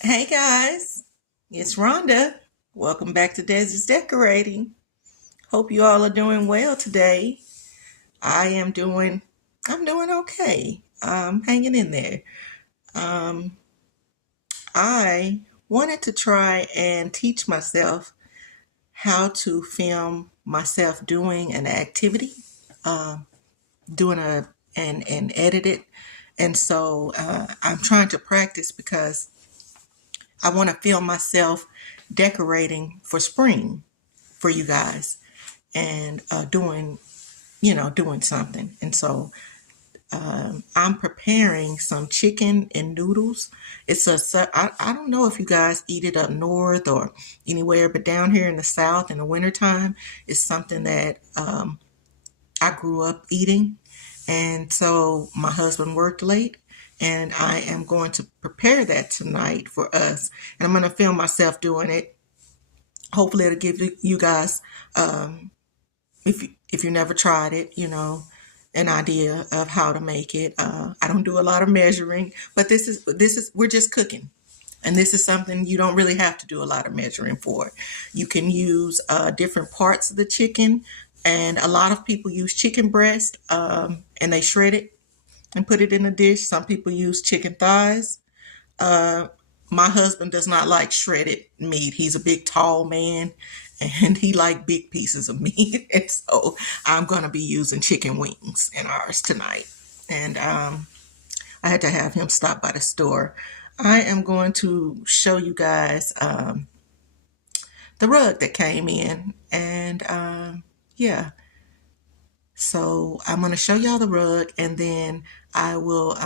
Hey guys, it's Rhonda. Welcome back to Desi's Decorating. Hope you all are doing well today. I'm doing okay. Hanging in there. Um, I wanted to try and teach myself how to film myself doing an activity, uh, doing and edit it. And so I'm trying to practice because I want to film myself decorating for spring for you guys and doing something. And so I'm preparing some chicken and noodles. I don't know if you guys eat it up north or anywhere, but down here in the South in the wintertime, it's something that I grew up eating. And so my husband worked late, and I am going to prepare that tonight for us. And I'm going to film myself doing it. Hopefully, it'll give you guys, if you never tried it, an idea of how to make it. I don't do a lot of measuring, but this is we're just cooking. And this is something you don't really have to do a lot of measuring for. You can use different parts of the chicken, and a lot of people use chicken breast, and they shred it and put it in a dish. Some people use chicken thighs. Uh, my husband does not like shredded meat. He's a big, tall man, and he like big pieces of meat. And so I'm going to be using chicken wings in ours tonight. And I had to have him stop by the store. I am going to show you guys the rug that came in. And yeah, so I'm going to show y'all the rug, and then I will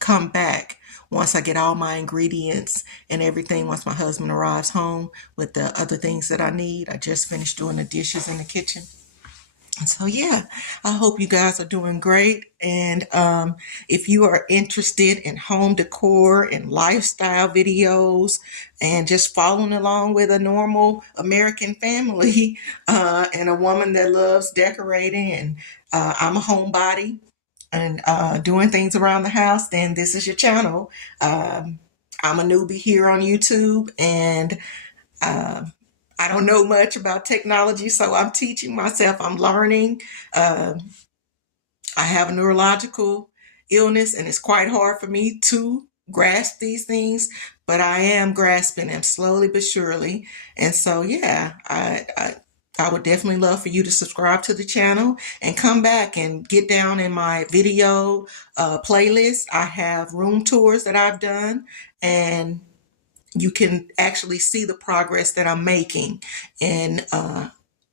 come back once I get all my ingredients and everything, once my husband arrives home with the other things that I need. I just finished doing the dishes in the kitchen. And so, yeah, I hope you guys are doing great. And if you are interested in home decor and lifestyle videos and just following along with a normal American family and a woman that loves decorating, and I'm a homebody and doing things around the house, then this is your channel. I'm a newbie here on YouTube, and uh, I don't know much about technology, so I'm teaching myself. I'm learning. Uh, I have a neurological illness, and it's quite hard for me to grasp these things, but I am grasping them slowly but surely. And so, yeah, I would definitely love for you to subscribe to the channel and come back and get down in my video playlist. I have room tours that I've done, and you can actually see the progress that I'm making in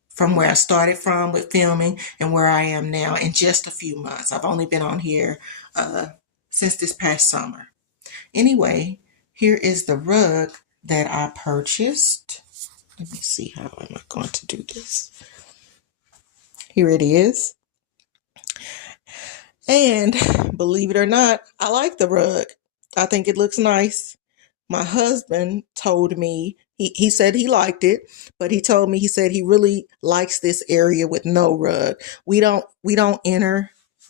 from where I started from with filming and where I am now in just a few months. I've only been on here uh, since this past summer. Anyway, here is the rug that I purchased. Let me see, how am I going to do this? Here it is. And believe it or not, I like the rug. I think it looks nice. My husband told me, he said he liked it, but he told me, he said he really likes this area with no rug. We don't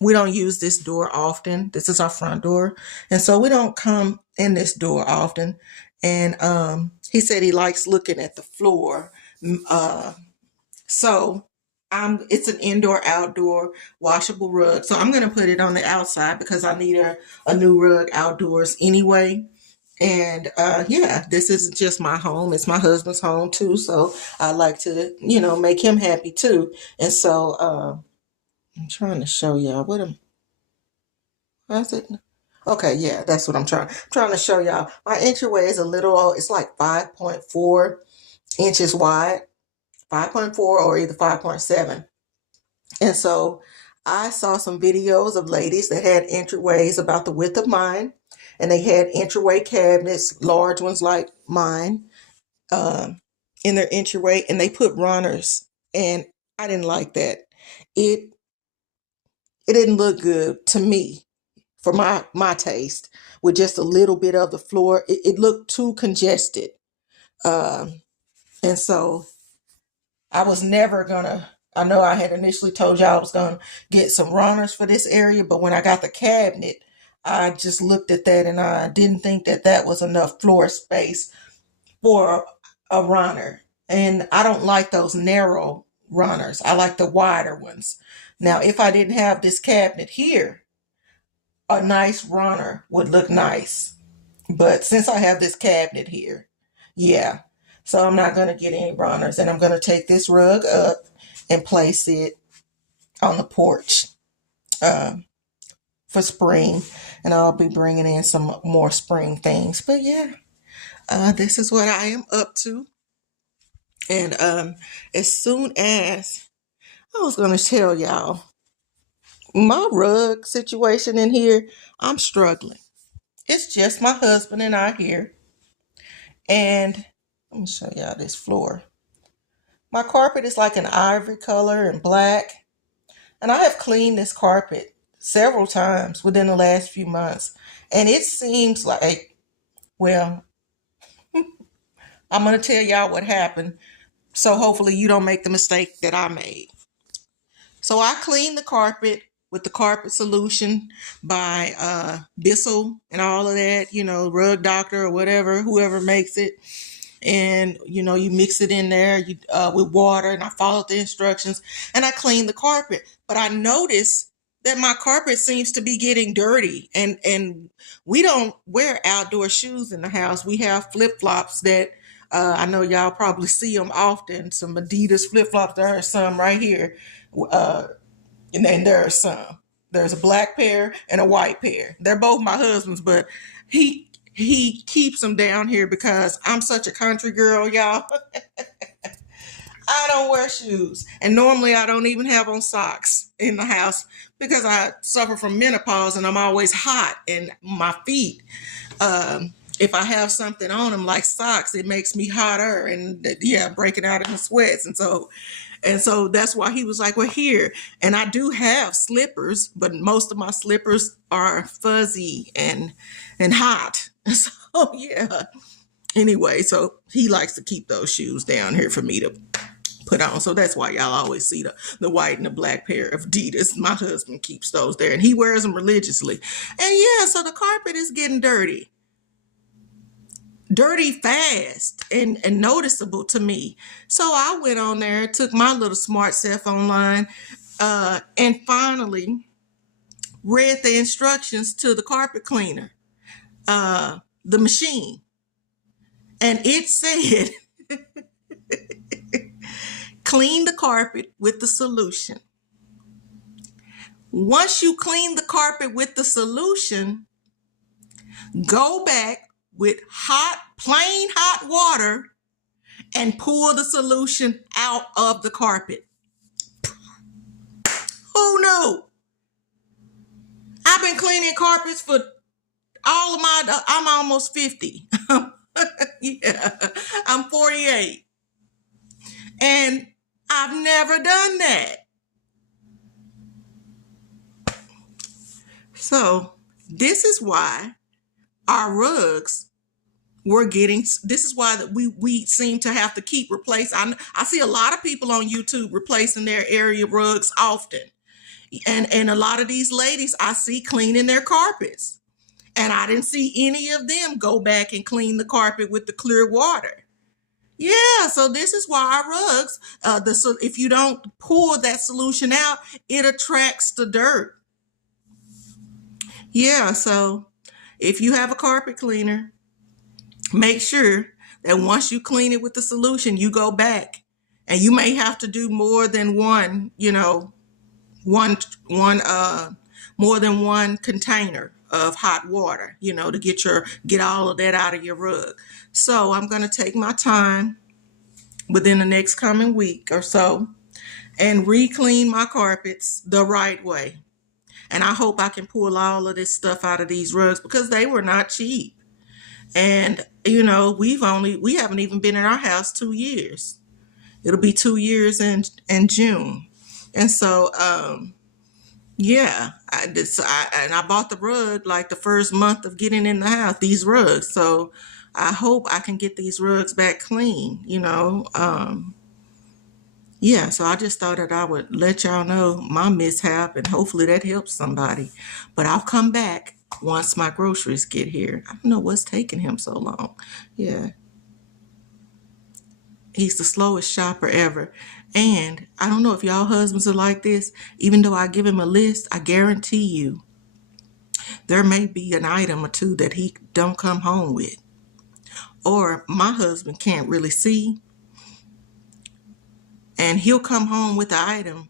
use this door often. This is our front door. And so we don't come in this door often. And he said he likes looking at the floor. Uh, so it's an indoor outdoor washable rug. So I'm gonna put it on the outside because I need a new rug outdoors anyway. And yeah, this isn't just my home, it's my husband's home too. So I like to, make him happy too. And so I'm trying to show y'all how's it? Okay, yeah, that's what I'm trying to show y'all. My entryway is a little, it's like 5.4 inches wide, 5.4 or either 5.7. And so I saw some videos of ladies that had entryways about the width of mine, and they had entryway cabinets, large ones like mine, um, in their entryway, and they put runners. And I didn't like that. It it didn't look good to me for my taste with just a little bit of the floor. It looked too congested. Um, and so I was never gonna. I know I had initially told y'all I was gonna get some runners for this area, but when I got the cabinet, I just looked at that and I didn't think that that was enough floor space for a runner. And I don't like those narrow runners. I like the wider ones. Now, if I didn't have this cabinet here, a nice runner would look nice. But since I have this cabinet here, yeah. So I'm not going to get any runners. And I'm going to take this rug up and place it on the porch for spring. And I'll be bringing in some more spring things. But yeah, this is what I am up to. And as soon as I was going to tell y'all, my rug situation in here, I'm struggling. It's just my husband and I here. And let me show y'all this floor. My carpet is like an ivory color and black. And I have cleaned this carpet several times within the last few months. And it seems like, well, I'm going to tell y'all what happened. So hopefully you don't make the mistake that I made. So I cleaned the carpet with the carpet solution by Bissell and all of that, you know, Rug Doctor or whatever, whoever makes it. And, you know, you mix it in there with water, and I followed the instructions and I cleaned the carpet. But I noticed that my carpet seems to be getting dirty, and we don't wear outdoor shoes in the house. We have flip-flops that I know y'all probably see them often, some Adidas flip-flops. There are some right here. And then there are some. There's a black pair and a white pair. They're both my husband's, but he keeps them down here because I'm such a country girl, y'all. I don't wear shoes. And normally I don't even have on socks in the house because I suffer from menopause and I'm always hot in my feet. If I have something on them like socks, it makes me hotter and yeah, breaking out in the sweats. And so that's why he was like, well, here. And I do have slippers, but most of my slippers are fuzzy and hot. So yeah. Anyway, so he likes to keep those shoes down here for me to put on. So that's why y'all always see the white and the black pair of Adidas. My husband keeps those there and he wears them religiously. And yeah, so the carpet is getting dirty. Dirty fast and noticeable to me. So I went on there, took my little smart self online, and finally read the instructions to the carpet cleaner, the machine. And it said, clean the carpet with the solution. Once you clean the carpet with the solution, go back with plain hot water and pour the solution out of the carpet. Who knew? I've been cleaning carpets for all of I'm almost 50. Yeah, I'm 48. And I've never done that. So this is why our rugs this is why that we seem to have to keep replacing. I see a lot of people on YouTube replacing their area rugs often. And a lot of these ladies I see cleaning their carpets. And I didn't see any of them go back and clean the carpet with the clear water. Yeah, so this is why our rugs, if you don't pour that solution out, it attracts the dirt. Yeah, so if you have a carpet cleaner, make sure that once you clean it with the solution, you go back, and you may have to do more than one, more than one container of hot water, to get all of that out of your rug. So I'm going to take my time within the next coming week or so and re-clean my carpets the right way. And I hope I can pull all of this stuff out of these rugs because they were not cheap. And, we haven't even been in our house 2 years. It'll be 2 years in June. And so, yeah, I bought the rug like the first month of getting in the house, these rugs. So I hope I can get these rugs back clean, yeah, so I just thought that I would let y'all know my mishap and hopefully that helps somebody. But I'll come back once my groceries get here. I don't know what's taking him so long. Yeah. He's the slowest shopper ever. And I don't know if y'all husbands are like this. Even though I give him a list, I guarantee you there may be an item or two that he don't come home with. Or my husband can't really see. And he'll come home with the item,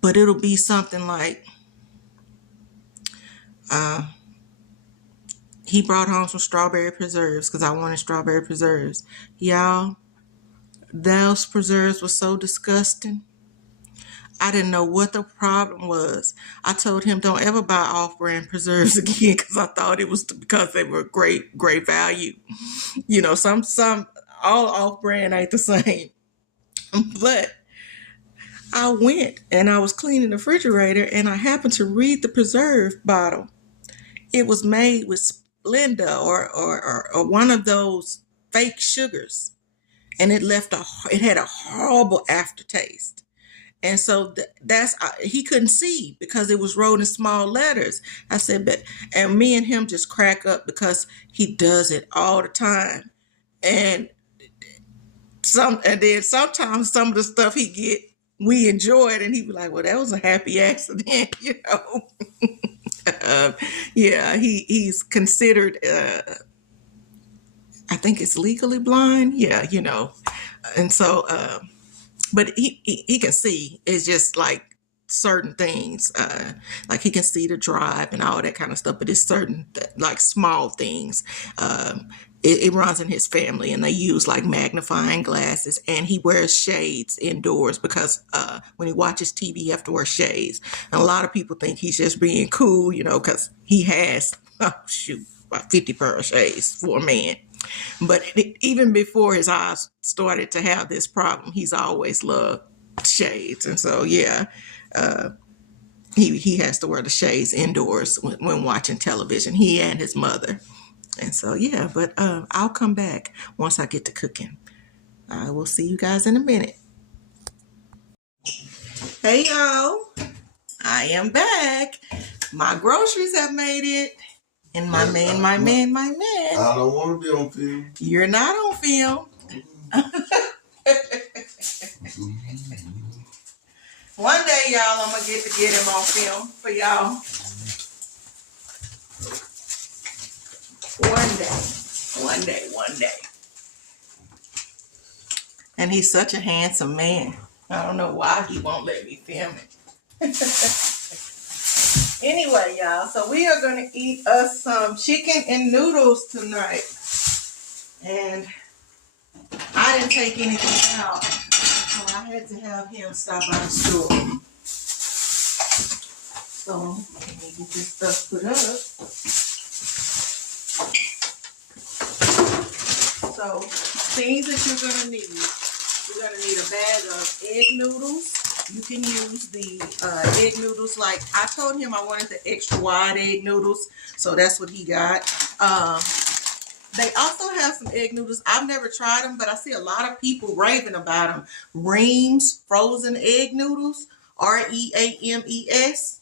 but it'll be something like, he brought home some strawberry preserves because I wanted strawberry preserves. Y'all, those preserves were so disgusting. I didn't know what the problem was. I told him don't ever buy off-brand preserves again because I thought it was because they were great value. You know, some all off-brand ain't the same. But I went and I was cleaning the refrigerator and I happened to read the preserve bottle. It was made with Splenda or one of those fake sugars, and it had a horrible aftertaste. And so that's he couldn't see because it was wrote in small letters. I said, but and me and him just crack up because he does it all the time, and then sometimes some of the stuff he get we enjoy it, and he be like, well, that was a happy accident, you know. Yeah, he's considered, I think it's legally blind. Yeah, you know. And so, but he can see. It's just like certain things, like he can see the drive and all that kind of stuff, but it's certain, like small things. It runs in his family, and they use like magnifying glasses, and he wears shades indoors because when he watches TV, you have to wear shades. And a lot of people think he's just being cool, you know, because he has, about 50 pair of shades for a man. But even before his eyes started to have this problem, he's always loved shades. And so, yeah, he has to wear the shades indoors when watching television, he and his mother. And so, yeah, but I'll come back once I get to cooking. I will see you guys in a minute. Hey, y'all. I am back. My groceries have made it. And my man. I don't want to be on film. You're not on film. One day, y'all, I'm going to get him on film for y'all. One day. And he's such a handsome man. I don't know why he won't let me film it. Anyway, y'all, so we are going to eat us some chicken and noodles tonight. And I didn't take anything out, so I had to have him stop by the store. So let me get this stuff put up. So things that you're going to need. You're going to need a bag of egg noodles. You can use the egg noodles. Like I told him I wanted the extra wide egg noodles, so that's what he got. They also have some egg noodles. I've never tried them, but I see a lot of people raving about them. Reams frozen egg noodles, Reames.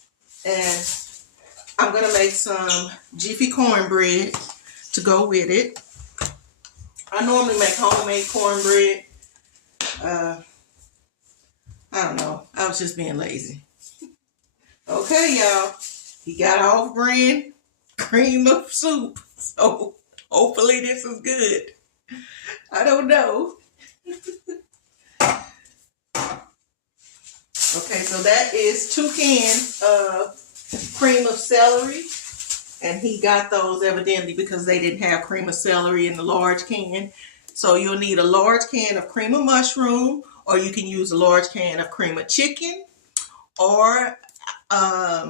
And I'm going to make some Jiffy cornbread to go with it. I normally make homemade cornbread. I don't know. I was just being lazy. Okay, y'all. He got off-brand cream of soup. So hopefully this is good. I don't know. Okay, so that is 2 cans of cream of celery. And he got those evidently because they didn't have cream of celery in the large can. So you'll need a large can of cream of mushroom, or you can use a large can of cream of chicken, or, but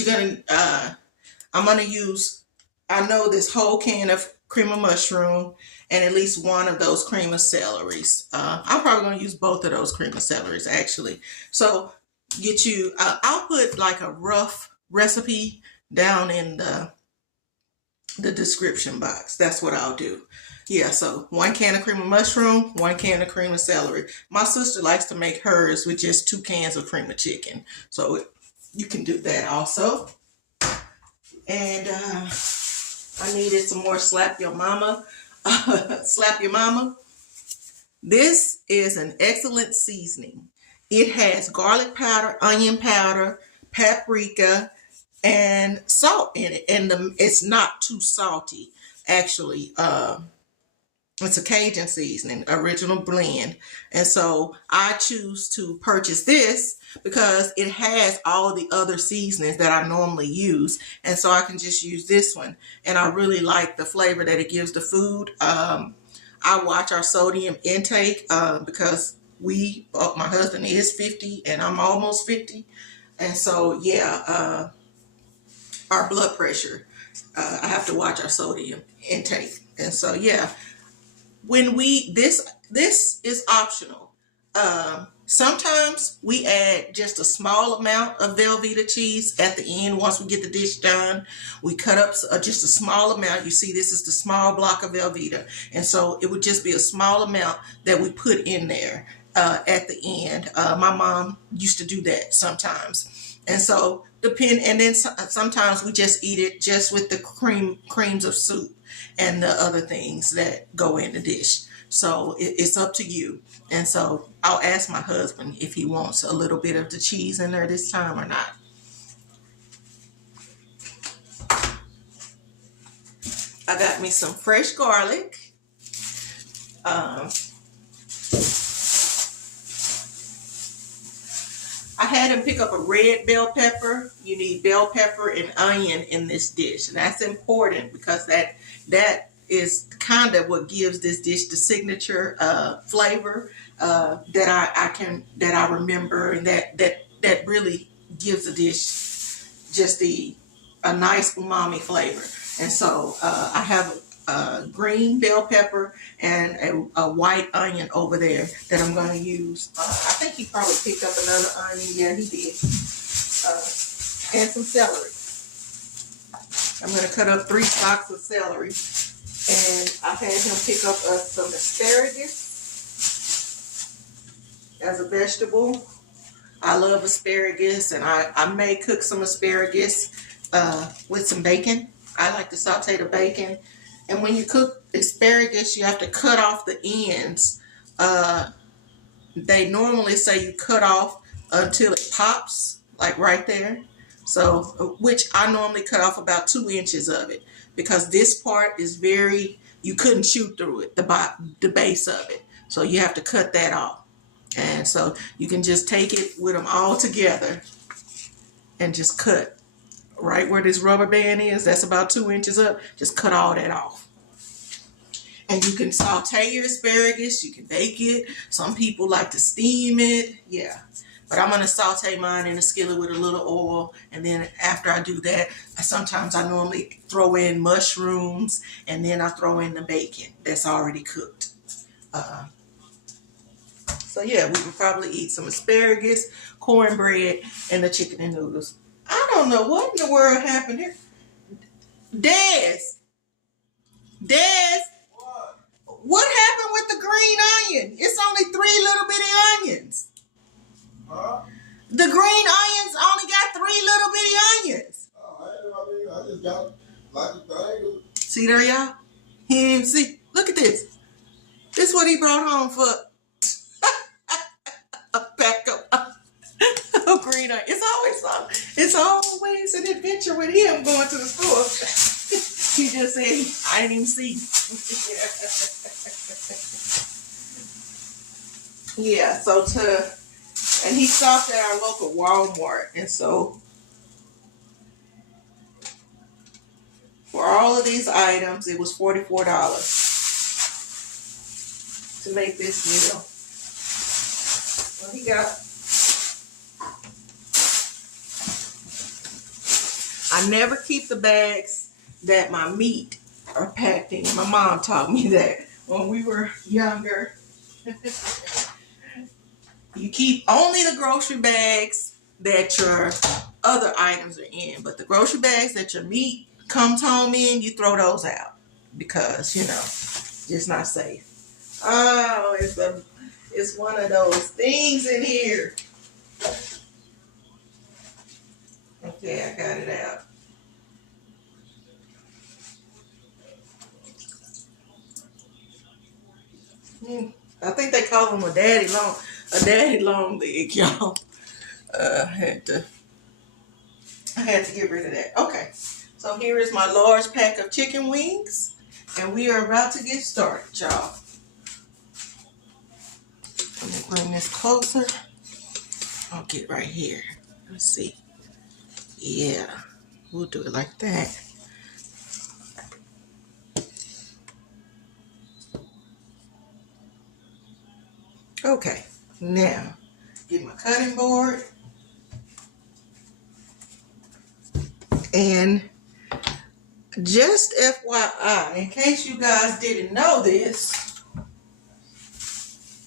you're going to, I'm going to use, I know this whole can of cream of mushroom and at least one of those cream of celeries. I'm probably going to use both of those cream of celeries actually. So get you, I'll put like a rough recipe down in the description box. That's what I'll do. Yeah, so 1 can of cream of mushroom, 1 can of cream of celery. My sister likes to make hers with just 2 cans of cream of chicken. So you can do that also. And I needed some more slap your mama. Slap your mama. This is an excellent seasoning. It has garlic powder, onion powder, paprika, and salt in it. And it's not too salty, actually. It's a Cajun seasoning, original blend. And so I choose to purchase this because it has all the other seasonings that I normally use. And so I can just use this one. And I really like the flavor that it gives the food. I watch our sodium intake because my husband is 50 and I'm almost 50. And so, yeah, our blood pressure, I have to watch our sodium intake. And so, yeah. When this is optional. Sometimes we add just a small amount of Velveeta cheese at the end. Once we get the dish done, we cut up just a small amount. You see, this is the small block of Velveeta, and so it would just be a small amount that we put in there at the end. My mom used to do that sometimes, and so and then sometimes we just eat it just with the creams of soup and the other things that go in the dish. So it's up to you. And so I'll ask my husband if he wants a little bit of the cheese in there this time or not. I got me some fresh garlic. I had him pick up a red bell pepper. You need bell pepper and onion in this dish. And that's important because that is kind of what gives this dish the signature flavor that I remember, and that really gives the dish just a nice umami flavor. And so I have a green bell pepper and a white onion over there that I'm going to use. I think he probably picked up another onion. Yeah, he did. And some celery. I'm going to cut up 3 stalks of celery. And I had him pick up some asparagus as a vegetable. I love asparagus, and I may cook some asparagus with some bacon. I like to saute the bacon. And when you cook asparagus, you have to cut off the ends. They normally say you cut off until it pops, like right there. So, which I normally cut off about 2 inches of it, because this part is you couldn't chew through it, the base of it. So you have to cut that off. And so you can just take it with them all together and just cut right where this rubber band is. That's about 2 inches up. Just cut all that off. And you can saute your asparagus. You can bake it. Some people like to steam it. Yeah. But I'm going to saute mine in a skillet with a little oil. And then after I do that, sometimes I normally throw in mushrooms. And then I throw in the bacon that's already cooked. So yeah, we would probably eat some asparagus, cornbread, and the chicken and noodles. I don't know what in the world happened here. Des. What happened with the green onion? It's only 3 little bitty onions. Huh? The green onions only got 3 little bitty onions. Oh, I just got like a triangle. See there, y'all? He didn't even see. Look at this. This is what he brought home for a pack of green onions. It's always something. It's always an adventure with him going to the store. He just said, I didn't even see. Yeah, and he stopped at our local Walmart. And so for all of these items, it was $44 to make this meal. Well, he got... I never keep the bags that my meat are packed in. My mom taught me that when we were younger. You keep only the grocery bags that your other items are in, but the grocery bags that your meat comes home in, you throw those out because, it's not safe. Oh, it's one of those things in here. Okay, I got it out. I think they call him a daddy long leg, y'all. I had to get rid of that. Okay, so here is my large pack of chicken wings, and we are about to get started, y'all. Let me bring this closer. I'll get right here. Let's see. Yeah, we'll do it like that. Okay, now get my cutting board, and just FYI, in case you guys didn't know this,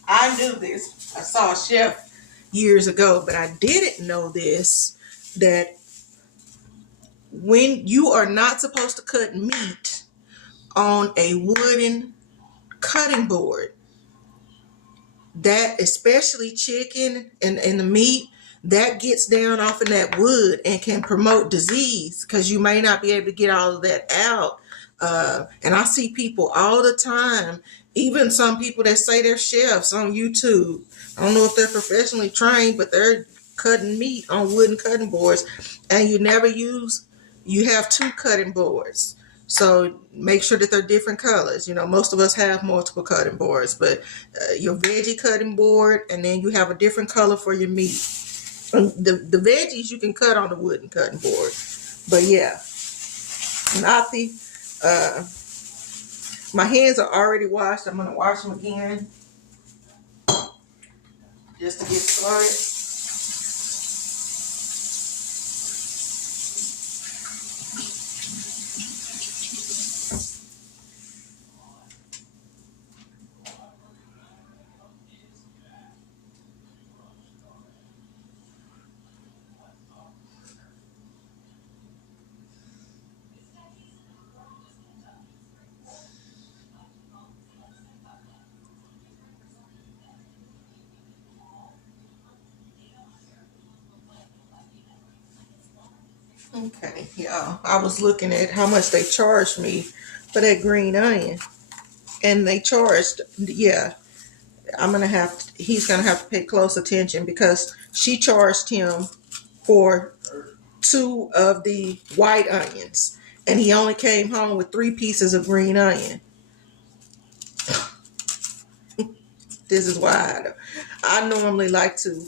I knew this. I saw a chef years ago, but I didn't know this, that when you are not supposed to cut meat on a wooden cutting board, that especially chicken and the meat, that gets down off of that wood and can promote disease because you may not be able to get all of that out. And I see people all the time, even some people that say they're chefs on YouTube. I don't know if they're professionally trained, but they're cutting meat on wooden cutting boards, and you have two cutting boards. So make sure that they're different colors. You know, most of us have multiple cutting boards, but your veggie cutting board, and then you have a different color for your meat. And the veggies you can cut on the wooden cutting board. But yeah, not the, my hands are already washed. I'm going to wash them again just to get started. Okay, y'all. I was looking at how much they charged me for that green onion. And they charged, yeah, he's gonna have to pay close attention because she charged him for 2 of the white onions. And he only came home with 3 pieces of green onion. This is why I normally like to,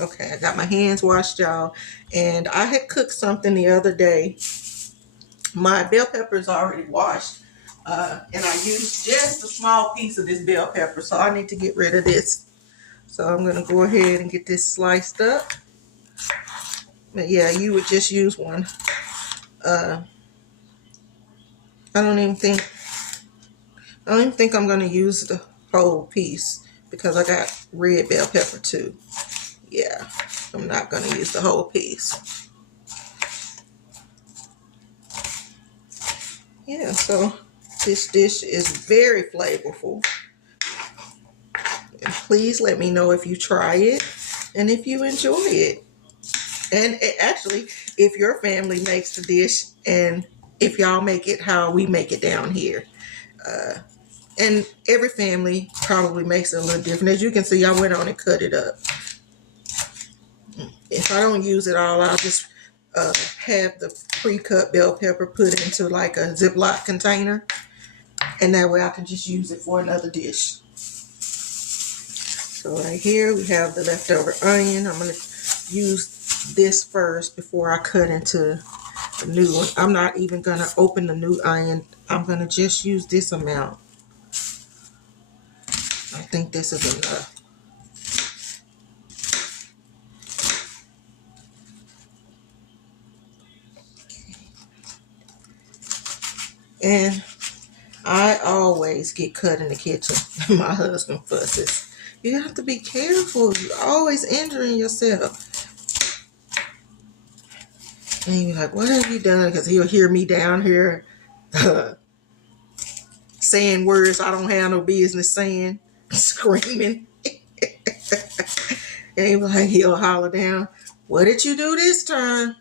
okay, I got my hands washed, y'all. And I had cooked something the other day. My bell pepper is already washed. And I used just a small piece of this bell pepper. So I need to get rid of this. So I'm going to go ahead and get this sliced up. But yeah, you would just use one. I don't even think I'm going to use the whole piece because I got red bell pepper too. Yeah, I'm not going to use the whole piece. Yeah, so this dish is very flavorful. And please let me know if you try it and if you enjoy it. And actually, if your family makes the dish and if y'all make it how we make it down here. And every family probably makes it a little different. As you can see, I went on and cut it up. If I don't use it all, I'll just have the pre-cut bell pepper put into like a Ziploc container. And that way I can just use it for another dish. So right here we have the leftover onion. I'm going to use this first before I cut into the new one. I'm not even going to open the new onion. I'm going to just use this amount. I think this is enough. And I always get cut in the kitchen. My husband fusses. You have to be careful. You're always injuring yourself. And he's like, what have you done? Because he'll hear me down here saying words I don't have no business saying, screaming. And he'll holler down, what did you do this time?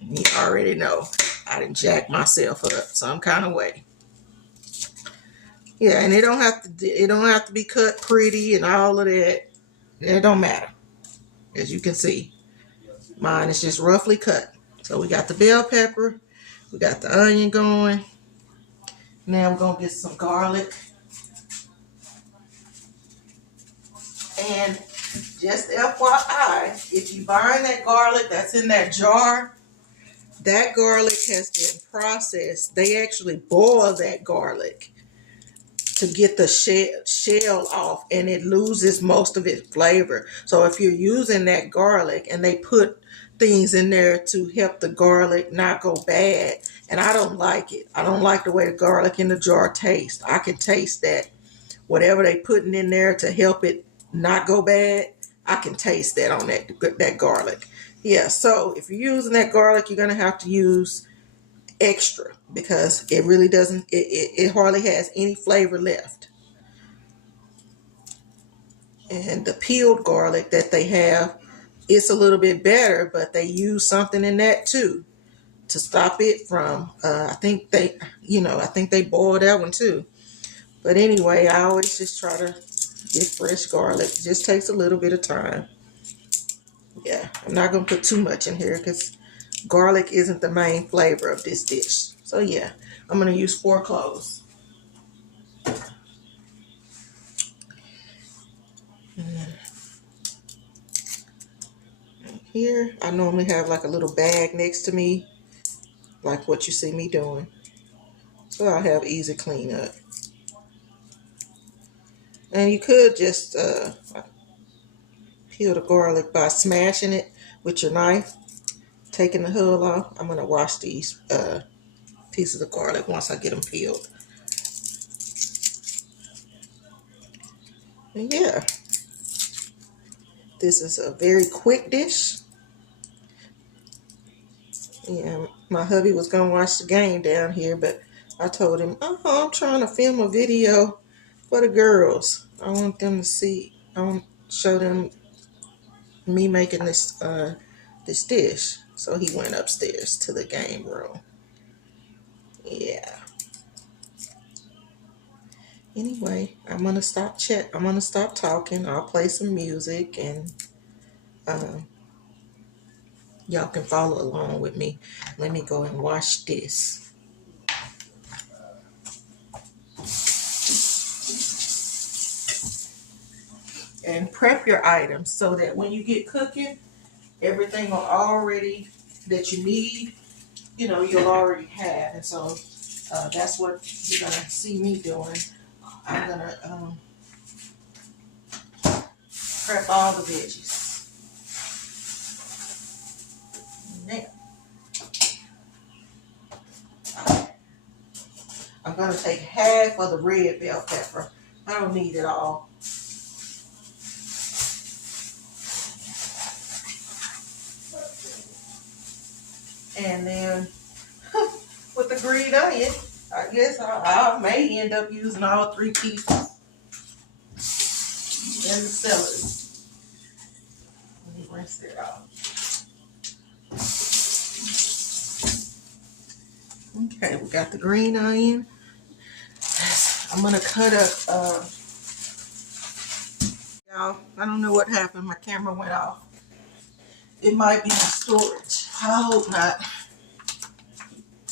And you already know I done jacked myself up some kind of way. Yeah, and it don't have to be cut pretty and all of that. It don't matter. As you can see, mine is just roughly cut. So we got the bell pepper, we got the onion going. Now I'm gonna get some garlic. And just FYI, if you burn that garlic that's in that jar, that garlic has been processed. They actually boil that garlic to get the shell off, and it loses most of its flavor. So if you're using that garlic and they put things in there to help the garlic not go bad, and I don't like it. I don't like the way the garlic in the jar tastes. I can taste that. Whatever they putting in there to help it not go bad, I can taste that on that garlic. Yeah, so if you're using that garlic, you're gonna have to use extra because it really doesn't. It hardly has any flavor left. And the peeled garlic that they have, it's a little bit better, but they use something in that too to stop it from. I think they boil that one too. But anyway, I always just try to get fresh garlic. It just takes a little bit of time. Yeah, I'm not going to put too much in here because garlic isn't the main flavor of this dish. So yeah, I'm going to use 4 cloves. And here, I normally have like a little bag next to me, like what you see me doing. So I'll have easy cleanup. And you could just peel the garlic by smashing it with your knife, taking the hull off. I'm going to wash these pieces of garlic once I get them peeled. And yeah, this is a very quick dish. Yeah, my hubby was going to watch the game down here, but I told him, I'm trying to film a video for the girls. I want them to see, I want to show them me making this dish. So he went upstairs to the game room. Yeah. Anyway, I'm gonna stop talking. I'll play some music, and y'all can follow along with me. Let me go and wash this. And prep your items so that when you get cooking, everything will already that you need, you'll already have. And so that's what you're gonna see me doing. I'm gonna prep all the veggies. Now, I'm gonna take half of the red bell pepper. I don't need it all. And then with the green onion, I guess I may end up using all 3 pieces. And the celery. Let me rinse it out. Okay, we got the green onion. I'm gonna cut up. Y'all, I don't know what happened. My camera went off. It might be in storage. I hope not.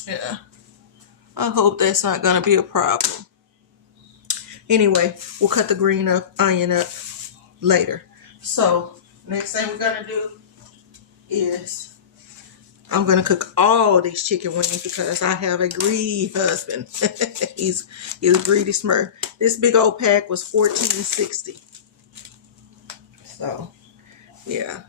Yeah. I hope that's not gonna be a problem. Anyway, we'll cut the green onion up later. So next thing we're gonna do is I'm gonna cook all these chicken wings because I have a greedy husband. he's a greedy smurf. This big old pack was $14.60. So yeah.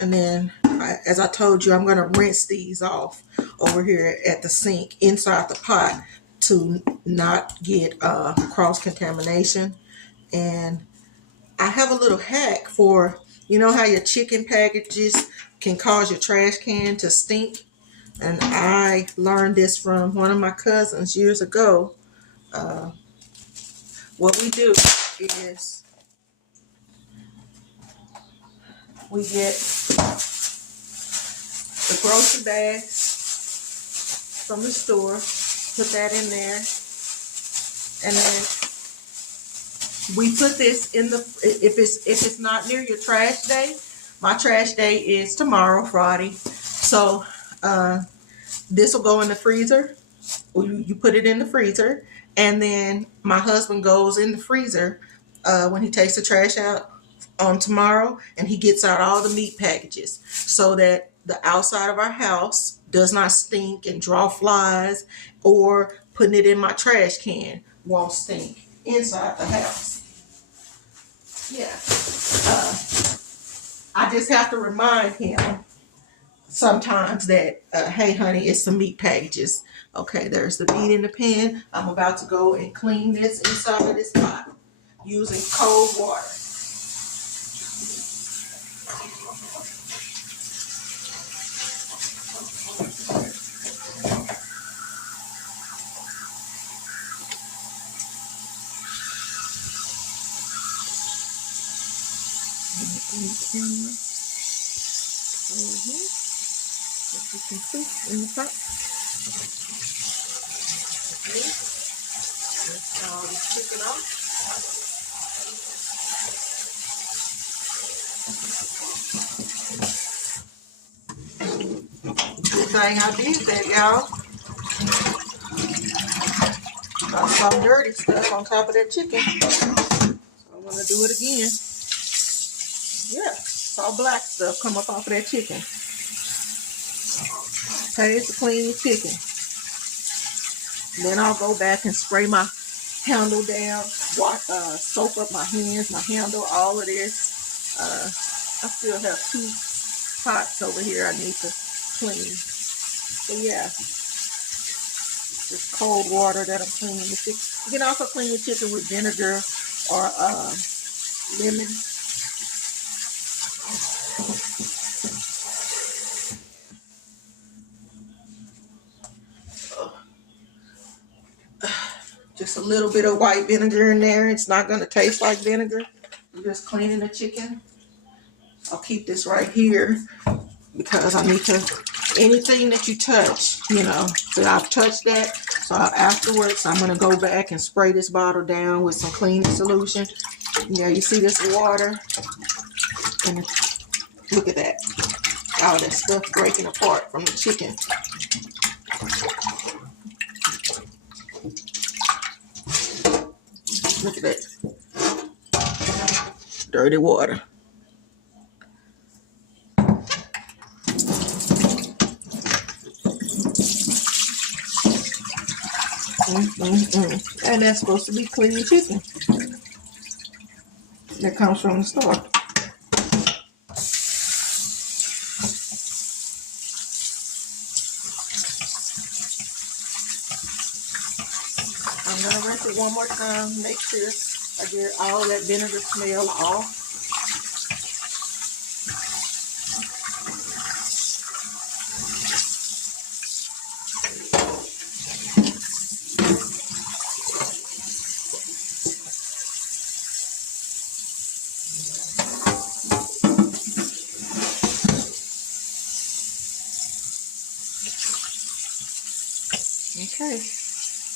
And then, as I told you, I'm going to rinse these off over here at the sink inside the pot to not get cross-contamination. And I have a little hack for, how your chicken packages can cause your trash can to stink. And I learned this from one of my cousins years ago. What we do is we get the the grocery bags from the store. Put that in there. And then we put this in the, if it's not near your trash day, my trash day is tomorrow, Friday. So this will go in the freezer. You put it in the freezer, and then my husband goes in the freezer when he takes the trash out on tomorrow, and he gets out all the meat packages so that the outside of our house does not stink and draw flies, or putting it in my trash can won't stink inside the house. Yeah. I just have to remind him sometimes that, hey, honey, it's some meat packages. Okay, there's the meat in the pan. I'm about to go and clean this inside of this pot using cold water. As you can see in the pot. Okay. Let's all this chicken off. Good thing I did that, y'all. Got some dirty stuff on top of that chicken. So I'm gonna do it again. Yeah, saw black stuff come up off of that chicken. Pays to clean your chicken. Then I'll go back and spray my handle down, soap up my hands, my handle, all of this. I still have 2 pots over here I need to clean. So yeah, just cold water that I'm cleaning the chicken. You can also clean your chicken with vinegar or lemon. Just a little bit of white vinegar in there. It's not going to taste like vinegar. I'm just cleaning the chicken. I'll keep this right here because I need to, anything that you touch, so I've touched that. So afterwards, I'm going to go back and spray this bottle down with some cleaning solution. Yeah, you see this water? And look at that. All that stuff breaking apart from the chicken. Look at that. Dirty water. And that's supposed to be clean chicken that comes from the store. I'm going to rinse it one more time, make sure I get all that vinegar smell off. Okay,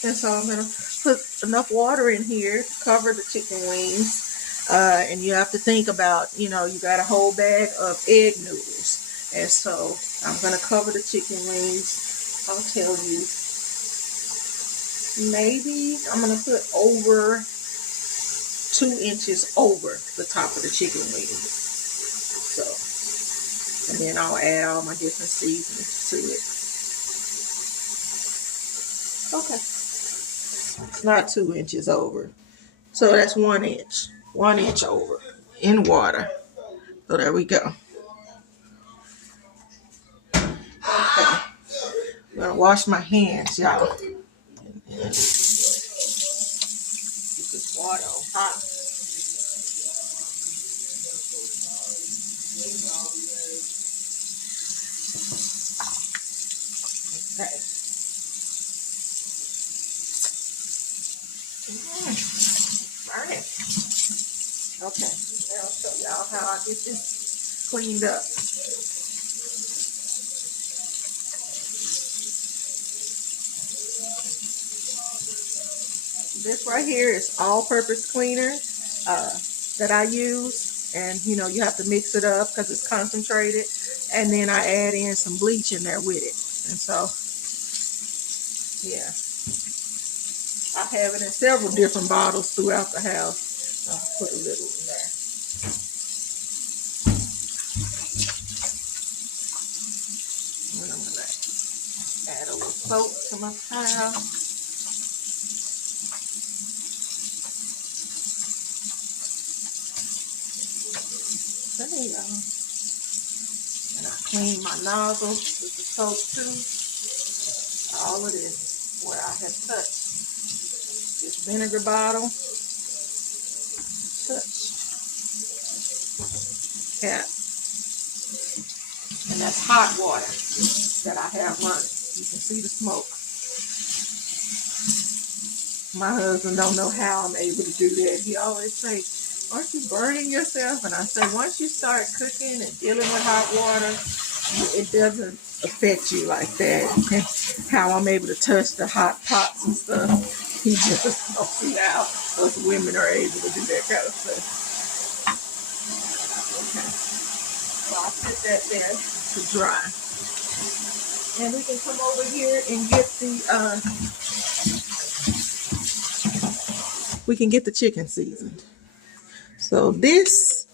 and so I'm going to put enough water in here to cover the chicken wings. And you have to think about, you got a whole bag of egg noodles. And so I'm going to cover the chicken wings. I'll tell you, maybe I'm going to put over 2 inches over the top of the chicken wings. So, and then I'll add all my different seasonings to it. Okay. It's not 2 inches over. So that's 1 inch. 1 inch over in water. So there we go. Okay. I'm gonna wash my hands, y'all. Get this water on hot. Okay. All right. Okay. Now I'll show y'all how I get this cleaned up. This right here is all-purpose cleaner that I use, and you know you have to mix it up because it's concentrated, and then I add in some bleach in there with it, and so yeah, I have it in several different bottles throughout the house. I'll put a little in there. And I'm gonna add a little soap to my towel. There you go. And I clean my nozzles with the soap too. All of this where I have touched. This vinegar bottle, touched. Cap. And that's hot water that I have running. You can see the smoke. My husband don't know how I'm able to do that. He always say, aren't you burning yourself? And I say, once you start cooking and dealing with hot water, it doesn't affect you like that. And how I'm able to touch the hot pots and stuff, he just don't see how us women are able to do that kind of stuff. Okay, so I'll put that there to dry. And we can come over here and get the chicken seasoned. So this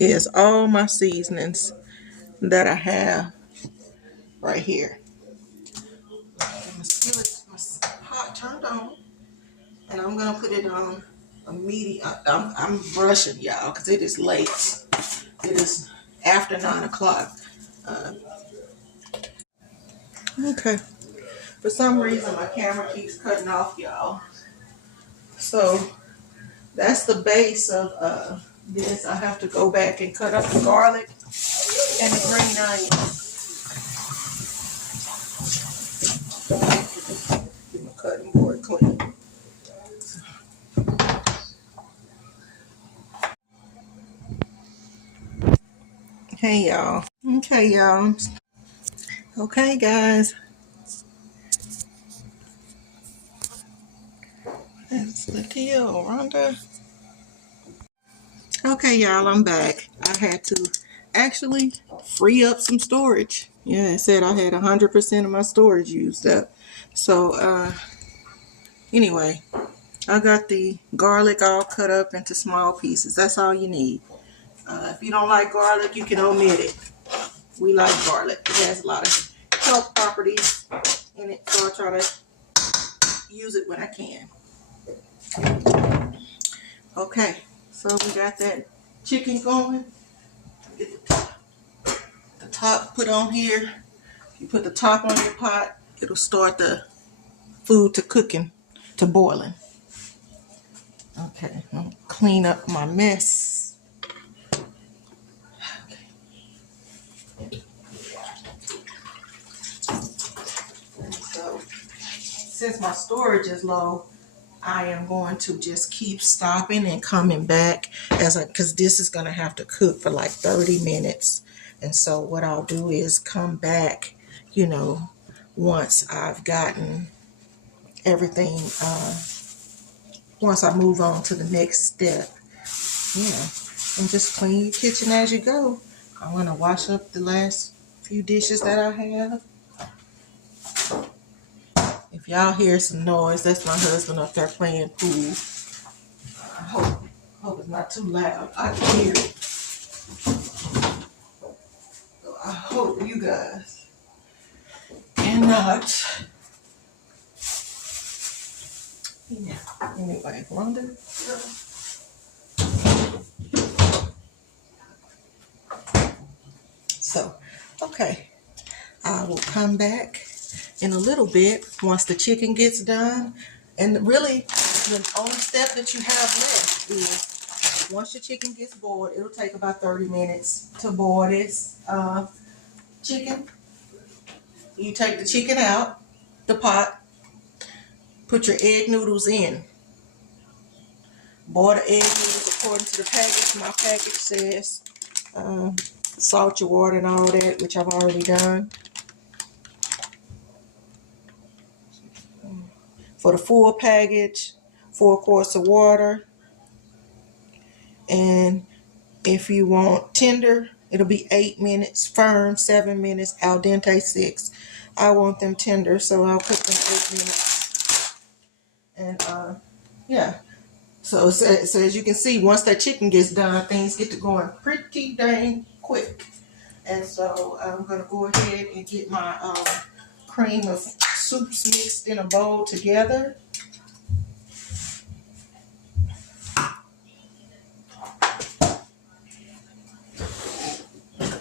is all my seasonings that I have right here. My skillet, my pot turned on, and I'm gonna put it on a medium. I'm brushing y'all because it is late. It is after 9 o'clock. Okay. For some reason, my camera keeps cutting off, y'all. So that's the base of this. I have to go back and cut up the garlic and the green onions. Get my cutting board clean. Hey y'all. Okay, y'all. Okay, guys. That's the deal, Rhonda. Okay, y'all, I'm back. I had to actually free up some storage. Yeah, it said I had 100% of my storage used up. So, anyway, I got the garlic all cut up into small pieces. That's all you need. If you don't like garlic, you can omit it. We like garlic. It has a lot of health properties in it, so I try to use it when I can. Okay, so we got that chicken going. Get the top put on here. If you put the top on your pot, it'll start the food to cooking, to boiling. Okay, I'll clean up my mess. So, since my storage is low, I am going to just keep stopping and coming back because this is going to have to cook for like 30 minutes. And so what I'll do is come back, once I've gotten everything, once I move on to the next step. And just clean your kitchen as you go. I'm going to wash up the last few dishes that I have. If y'all hear some noise, that's my husband up there playing pool. I hope it's not too loud. I can hear it. So I hope you guys cannot. Yeah. Anyway, Rhonda. So, okay. I will come back in a little bit once the chicken gets done. And really, the only step that you have left is once your chicken gets boiled, it'll take about 30 minutes to boil this chicken. You take the chicken out the pot, put your egg noodles in. Boil the egg noodles according to the package. My package says salt your water and all that, which I've already done. for the full package, 4 quarts of water. And if you want tender, it'll be 8 minutes, firm 7 minutes, al dente 6. I want them tender, so I'll cook them 8 minutes. And yeah. So as you can see, once that chicken gets done, things get to going pretty dang quick. And so I'm gonna go ahead and get my cream of soups mixed in a bowl together.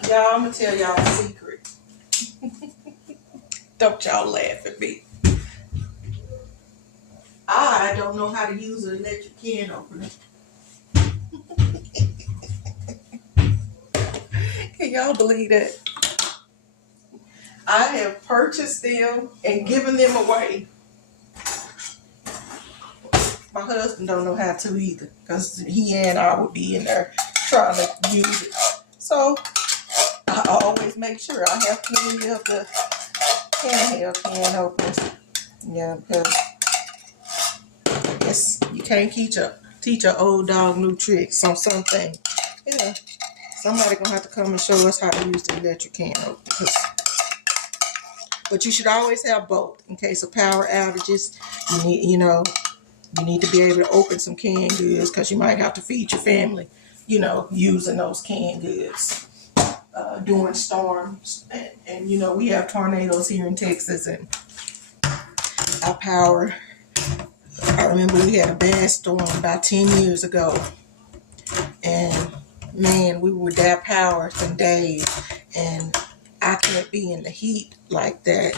Y'all, I'm gonna tell y'all a secret. Don't y'all laugh at me. I don't know how to use an electric can opener. Can y'all believe that? I have purchased them and given them away. My husband don't know how to either, because he and I would be in there trying to use it. So I always make sure I have plenty of the handheld can openers. Yeah, because I guess you can't teach an old dog new tricks on something. Yeah, somebody gonna have to come and show us how to use the electric can opener. But you should always have both in case of power outages. You need to be able to open some canned goods because you might have to feed your family, using those canned goods during storms. And we have tornadoes here in Texas, and our power. I remember we had a bad storm about 10 years ago, and man, we were without power for days, and I can't be in the heat like that.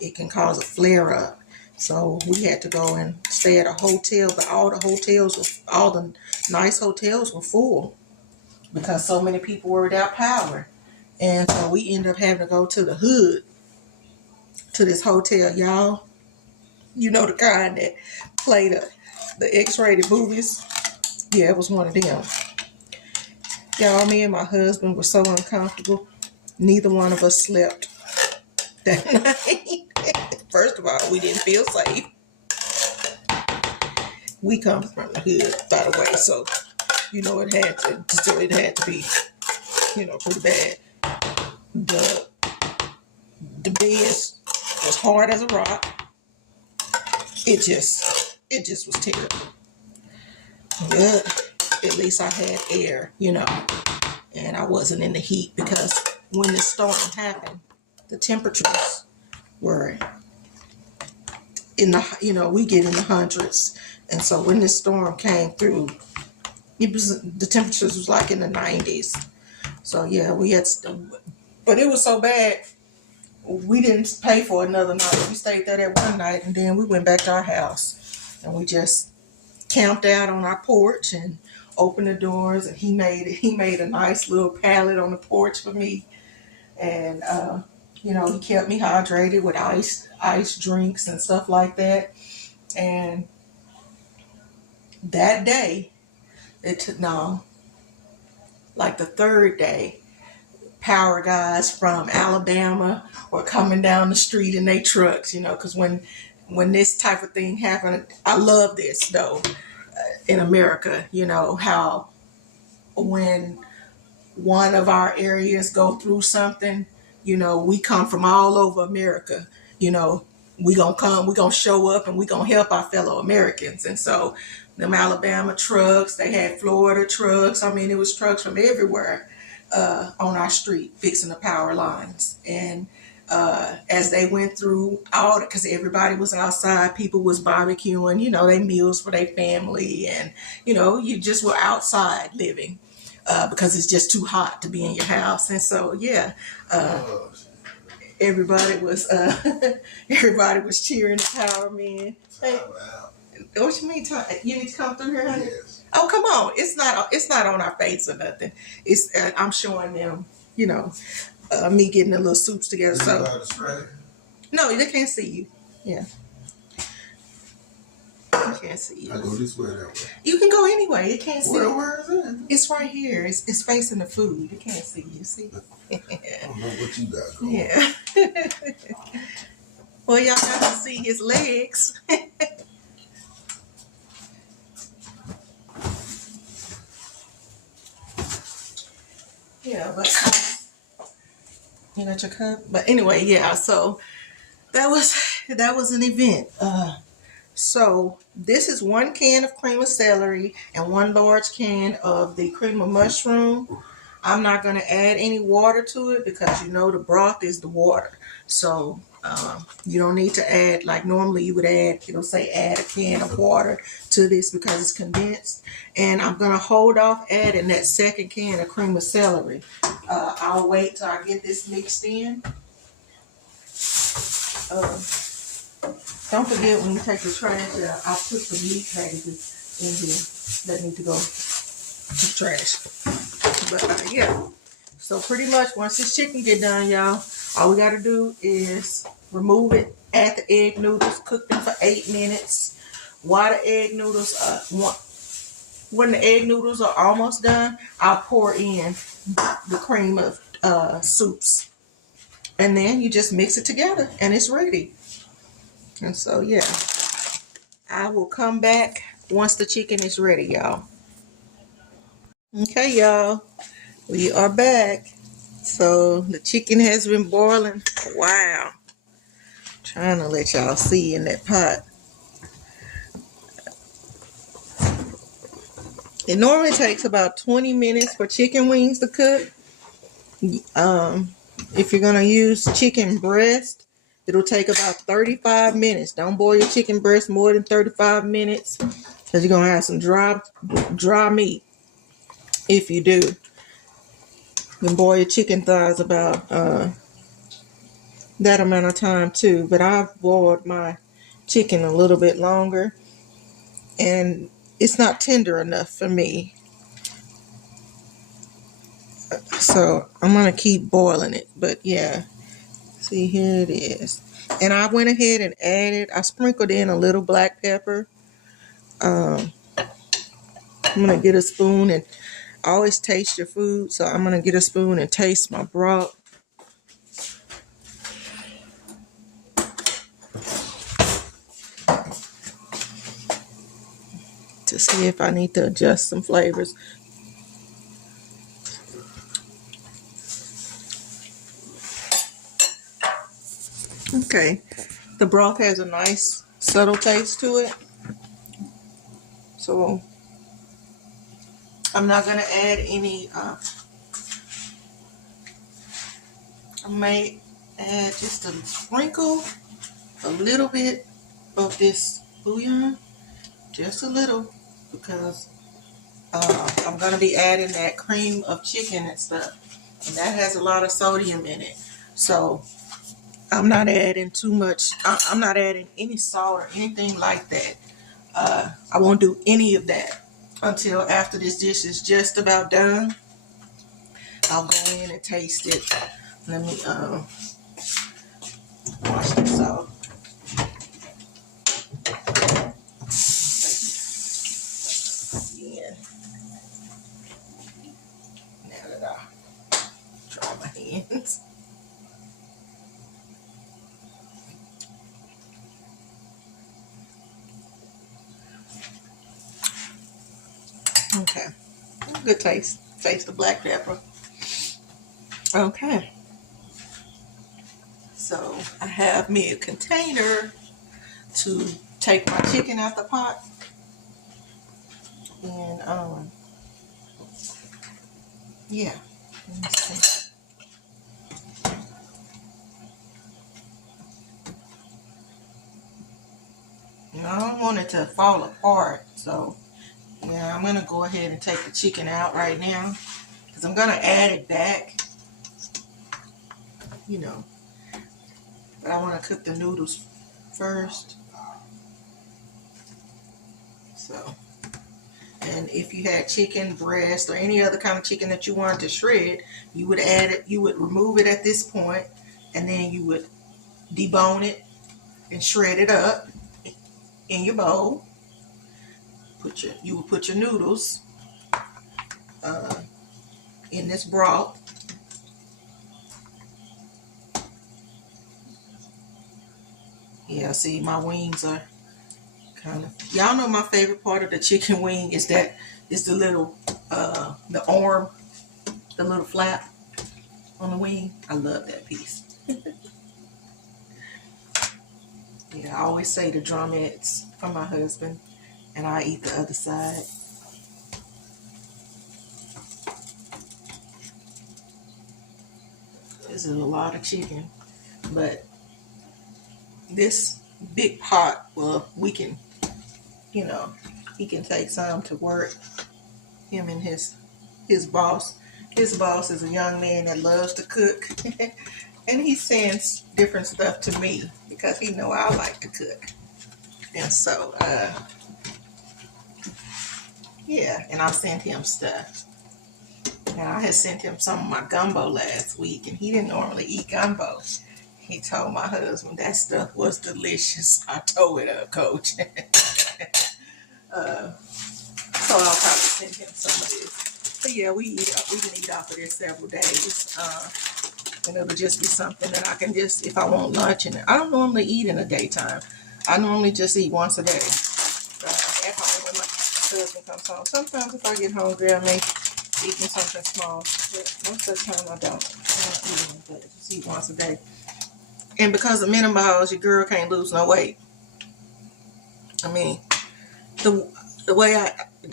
It can cause a flare up. So we had to go and stay at a hotel, but all the nice hotels were full because so many people were without power. And so we ended up having to go to the hood, to this hotel, y'all. You know, the kind that play the X-rated movies. Yeah, it was one of them. Y'all, me and my husband were so uncomfortable. Neither one of us slept that night. First of all, we didn't feel safe. We come from the hood, by the way, so it had to be, pretty bad. The bed was hard as a rock. It just was terrible. But at least I had air, and I wasn't in the heat, because when this storm happened, the temperatures were in the, we get in the hundreds. And so when this storm came through, the temperatures was like in the 90s. So yeah, but it was so bad, we didn't pay for another night. We stayed there that one night, and then we went back to our house, and we just camped out on our porch and opened the doors, and he made a nice little pallet on the porch for me. And he kept me hydrated with ice drinks and stuff like that. And that day, like the third day, power guys from Alabama were coming down the street in their trucks, because when this type of thing happened, I love this though, in America, how when one of our areas go through something, we come from all over America, we gonna show up and we gonna help our fellow Americans. And so them Alabama trucks, they had Florida trucks. I mean, it was trucks from everywhere on our street fixing the power lines. And as they went through because everybody was outside, people was barbecuing, they meals for their family, and you just were outside living because it's just too hot to be in your house. And so everybody was cheering the power man. Hey, what you mean? You need to come through here, honey? Yes. Oh, come on! It's not on our face or nothing. It's I'm showing them, me getting the little soups together. So no, they can't see you. Yeah, they can't see you. I go this way, that way. You can go anyway. It can't see. Where is it? It's right here. It's facing the food. It can't see you. See? I don't know what you got going. Yeah. Well, y'all got to see his legs. Yeah, but you got your cup. But anyway, yeah. So that was an event. So this is 1 can of cream of celery and 1 large can of the cream of mushroom. I'm not going to add any water to it because you know the broth is the water. So you don't need to add, like normally you would add, it'll say add a can of water to this because it's condensed. And I'm going to hold off adding that 2nd can of cream of celery. I'll wait till I get this mixed in. Uh, don't forget when you take your trash out, I put some meat packages in here that need to go to the trash. But yeah. So pretty much once this chicken get done, y'all, all we gotta do is remove it, add the egg noodles, cook them for 8 minutes. While the egg noodles when the egg noodles are almost done, I'll pour in the cream of soups. And then you just mix it together and it's ready. And so yeah, I will come back once the chicken is ready, y'all. Okay, y'all, we are back. So the chicken has been boiling. Wow. Trying to let y'all see in that pot. It normally takes about 20 minutes for chicken wings to cook. If you're going to use chicken breast, it'll take about 35 minutes. Don't boil your chicken breast more than 35 minutes because you're going to have some dry meat. If you do, you can boil your chicken thighs about that amount of time too. But I've boiled my chicken a little bit longer and it's not tender enough for me. So I'm going to keep boiling it. But yeah, see, here it is. And I went ahead and I sprinkled in a little black pepper. I'm going to get a spoon and always taste your food. So I'm going to get a spoon and taste my broth. To see if I need to adjust some flavors. Okay, the broth has a nice subtle taste to it. So I'm not going to add any, I may add just a sprinkle, a little bit of this bouillon, just a little, because I'm going to be adding that cream of chicken and stuff, and that has a lot of sodium in it. So I'm not adding too much. I'm not adding any salt or anything like that. I won't do any of that until after this dish is just about done. I'll go in and taste it. Let me wash this off. Yeah. Now that I dry my hands. Okay. Good taste. Taste the black pepper. Okay. So I have me a container to take my chicken out the pot. And yeah. Let me see. And I don't want it to fall apart, so yeah, I'm gonna go ahead and take the chicken out right now because I'm gonna add it back, you know. But I want to cook the noodles first. So, and if you had chicken breast or any other kind of chicken that you wanted to shred, you would add it. You would remove it at this point, and then you would debone it and shred it up in your bowl. You would put your noodles in this broth. Yeah, see, my wings are kind of, y'all know my favorite part of the chicken wing is that is the little the arm, the little flap on the wing. I love that piece. Yeah, I always say the drumettes for my husband, and I eat the other side. This is a lot of chicken, but this big pot, well, we can, you know, he can take some to work. Him and his boss. His boss is a young man that loves to cook, and he sends different stuff to me because he know I like to cook. And so, yeah, and I sent him stuff. And I had sent him some of my gumbo last week, and he didn't normally eat gumbo. He told my husband that stuff was delicious. I tore it up, Coach. So I'll probably send him some of this. But yeah, we can eat off of this several days. And it'll just be something that I can just, if I want lunch, and I don't normally eat in the daytime. I normally just eat once a day. At home when my husband comes home. Sometimes if I get hungry, I may eat me something small. But most of the time I don't. I don't eat them, but I just eat once a day. And because of menopause, your girl can't lose no weight. I mean, the way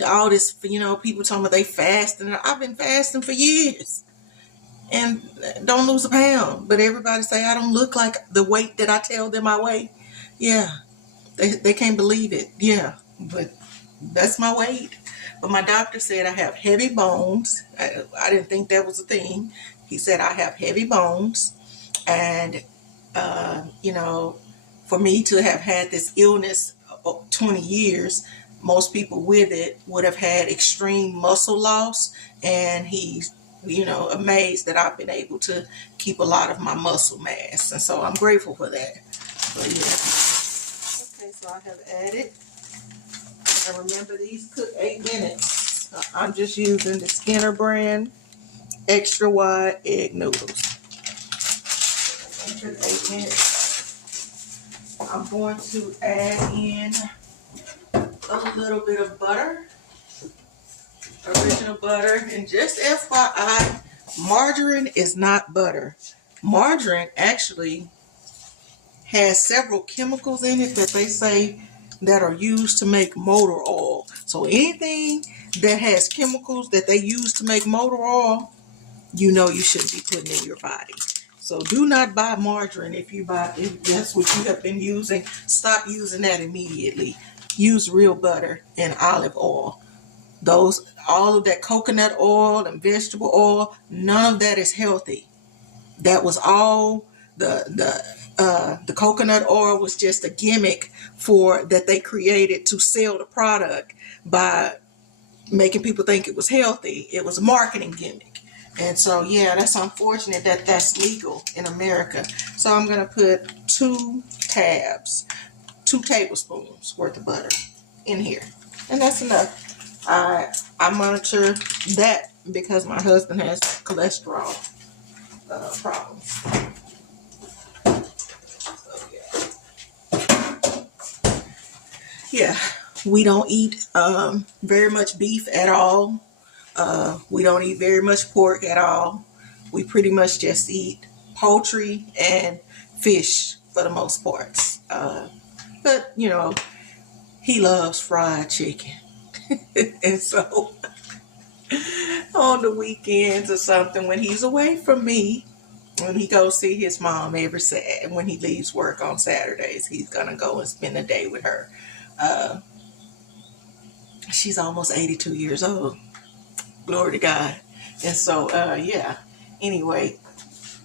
all this, people talking about they fasting. I've been fasting for years and don't lose a pound. But everybody say I don't look like the weight that I tell them I weigh. Yeah, they can't believe it. Yeah, but that's my weight. But my doctor said I have heavy bones. I didn't think that was a thing. He said I have heavy bones, and for me to have had this illness 20 years, most people with it would have had extreme muscle loss, and he's amazed that I've been able to keep a lot of my muscle mass, and so I'm grateful for that. But yeah, okay, so I have added, and remember these cook 8 minutes. I'm just using the Skinner brand extra wide egg noodles. Cook 8 minutes. I'm going to add in a little bit of butter, original butter, and just FYI, margarine is not butter. Margarine actually has several chemicals in it that they say that are used to make motor oil. So anything that has chemicals that they use to make motor oil, you shouldn't be putting in your body. So do not buy margarine if that's what you have been using. Stop using that immediately. Use real butter and olive oil. All of that coconut oil and vegetable oil, none of that is healthy. That was all the coconut oil was just a gimmick that they created to sell the product by making people think it was healthy. It was a marketing gimmick. And so, yeah, that's unfortunate that that's legal in America. So I'm going to put 2 tablespoons worth of butter in here. And that's enough. I monitor that because my husband has cholesterol problems. So, yeah, we don't eat very much beef at all. We don't eat very much pork at all. We pretty much just eat poultry and fish for the most parts. But, he loves fried chicken. And so on the weekends or something, when he's away from me, when he goes see his mom when he leaves work on Saturdays, he's going to go and spend a day with her. She's almost 82 years old. Glory to God. And so, yeah. Anyway,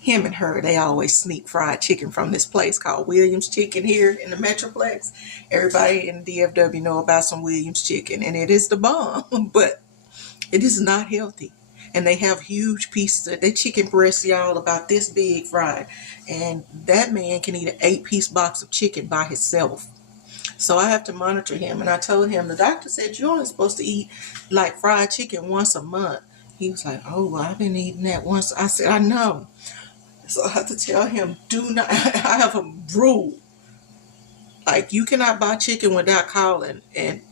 him and her, they always sneak fried chicken from this place called Williams Chicken here in the Metroplex. Everybody in the DFW know about some Williams Chicken, and it is the bomb, but it is not healthy. And they have huge pieces of their chicken breast, y'all, about this big fried. And that man can eat an 8-piece box of chicken by himself. So I have to monitor him. And I told him, the doctor said, you're only supposed to eat like fried chicken once a month. He was like, oh, well, I've been eating that once. I said, I know. So I have to tell him, do not, I have a rule. Like, you cannot buy chicken without calling and